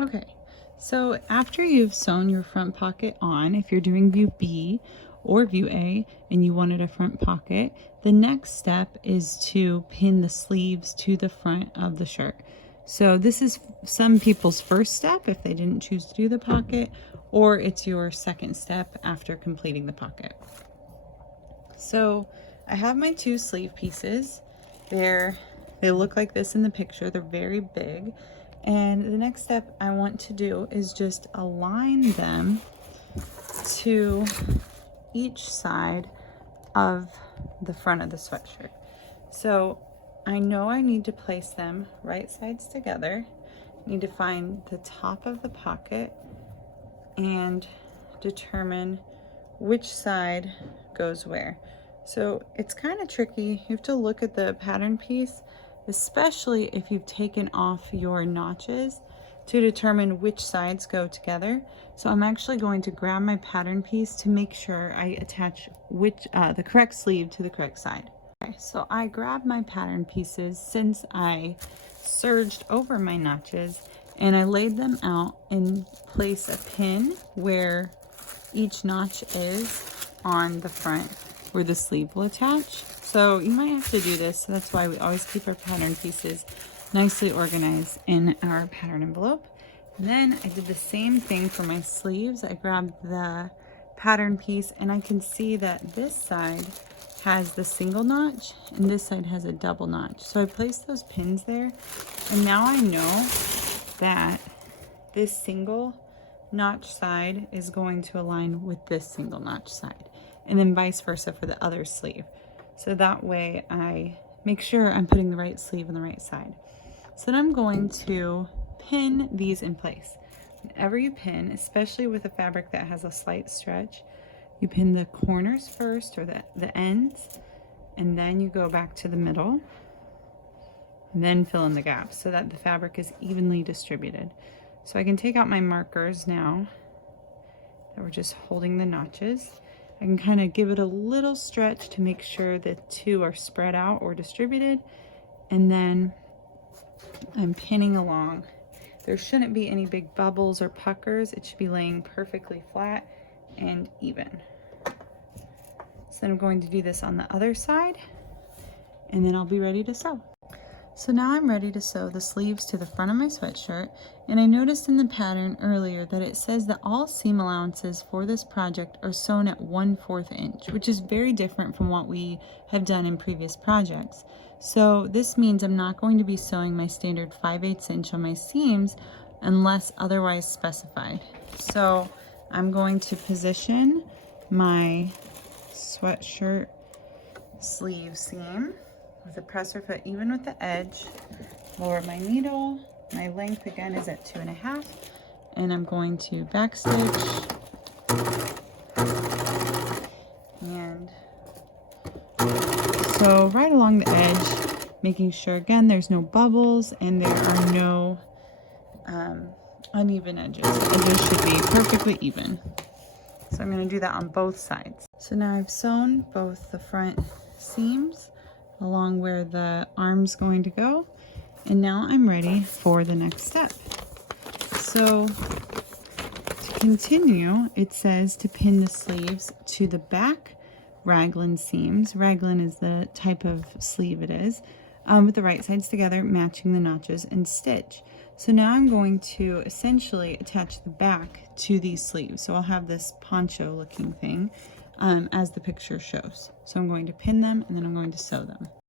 Okay, so after you've sewn your front pocket on, if you're doing view B or view A and you wanted a front pocket, the next step is to pin the sleeves to the front of the shirt. So this is some people's first step if they didn't choose to do the pocket, or it's your second step after completing the pocket. So I have my two sleeve pieces. They look like this in the picture. They're very big. And the next step I want to do is just align them to each side of the front of the sweatshirt. So I know I need to place them right sides together. I need to find the top of the pocket and determine which side goes where. So it's kind of tricky. You have to look at the pattern piece, especially if you've taken off your notches, to determine which sides go together. So I'm actually going to grab my pattern piece to make sure I attach the correct sleeve to the correct side. Okay, so I grabbed my pattern pieces since I serged over my notches, and I laid them out and placed a pin where each notch is on the front where the sleeve will attach. So you might have to do this. So that's why we always keep our pattern pieces nicely organized in our pattern envelope. And then I did the same thing for my sleeves. I grabbed the pattern piece and I can see that this side has the single notch and this side has a double notch. So I placed those pins there, and now I know that this single notch side is going to align with this single notch side, and then vice versa for the other sleeve. So that way I make sure I'm putting the right sleeve on the right side. So then I'm going to pin these in place. Whenever you pin, especially with a fabric that has a slight stretch, you pin the corners first, or the ends, and then you go back to the middle, and then fill in the gaps so that the fabric is evenly distributed. So I can take out my markers now that we're just holding the notches. I can kind of give it a little stretch to make sure the two are spread out or distributed, and then I'm pinning along. There shouldn't be any big bubbles or puckers. It should be laying perfectly flat and even. So then I'm going to do this on the other side, and then I'll be ready to sew. So now I'm ready to sew the sleeves to the front of my sweatshirt, and I noticed in the pattern earlier that it says that all seam allowances for this project are sewn at 1/4 inch, which is very different from what we have done in previous projects. So this means I'm not going to be sewing my standard 5/8 inch on my seams unless otherwise specified. So I'm going to position my sweatshirt sleeve seam with a presser foot even with the edge, lower my needle. My length again is at 2.5, and I'm going to backstitch and sew right along the edge, making sure again there's no bubbles and there are no uneven edges. The edges should be perfectly even. So I'm going to do that on both sides. So now I've sewn both the front seams along where the arm's going to go, and now I'm ready for the next step. So to continue, it says to pin the sleeves to the back raglan seams. Raglan is the type of sleeve it is, with the right sides together, matching the notches, and stitch. So now I'm going to essentially attach the back to these sleeves. So I'll have this poncho looking thing as the picture shows. So I'm going to pin them and then I'm going to sew them.